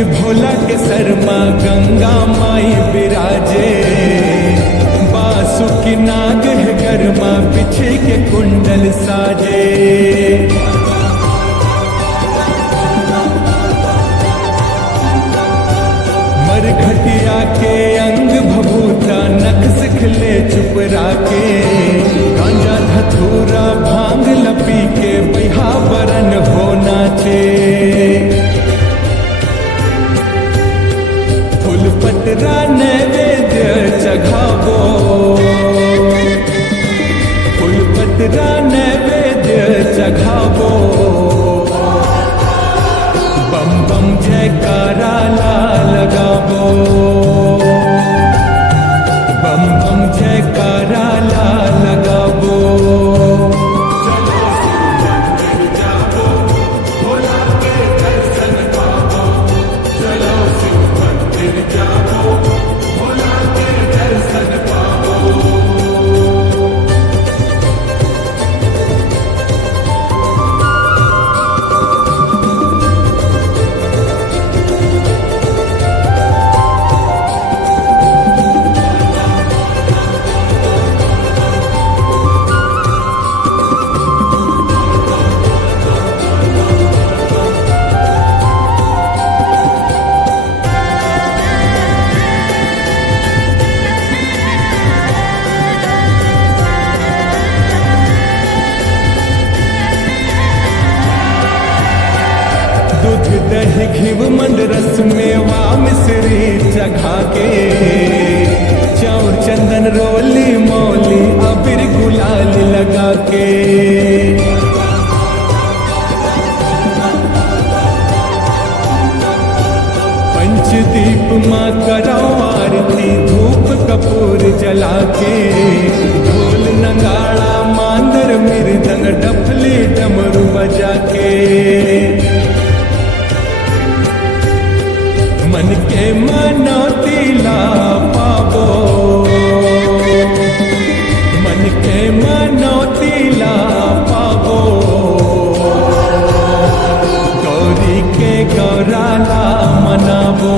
कि भोला के शर्मा गंगा माई विराजे, बासुकी नाग है गरमा पीछे के कुंडल साजे। मरघटिया के अंग भभूता नख सिखले चुप राके, गांजा धतूरा भांग लपी के बिहा बरन हो नाचे। फूल पतरा नैवेद्य चघावो, फूल पतरा नैवेद्य चघावो। बम बम जयकारा ला लगावो, बम बम जयकारा ला लगावो। चलो शिव मंदिर जाओ, भोला के दर्शन पाओ। चलो शिव मंदिर जाओ, भोला के दर्शन पाओ। दूध दही घिव मंद रस मेवा मिश्री चखा के, चाउर चंदन रोली मौली अबीर गुलाल लगा के। पंचदीप माँ कराओ आरती धूप कपूर जला के। ढोल नगाड़ा मांदर मृदंग डफली डमरू बजा के। मन के मनौती ला पावो, मन के मनौती ला पावो। गौरी के गौरा ला मनावो,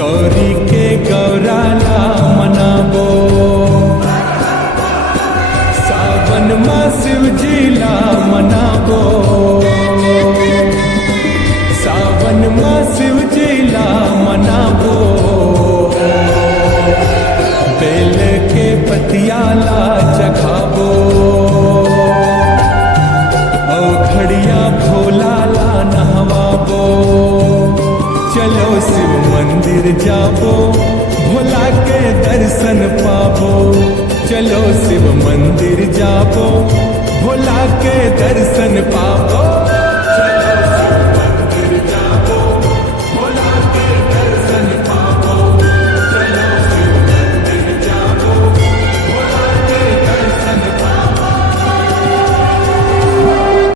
गौरी के गौरा ला मनावो। सावन माँ शिव जी ला मनावो, सावन माँ शिव जी ला मनावो। बेल के पतिया ला चखावो, औखड़िया भोला ला नहवावो। चलो शिव मंदिर जावो, भोला के दर्शन पावो। चलो शिव मंदिर जावो, भोला के दर्शन पावो।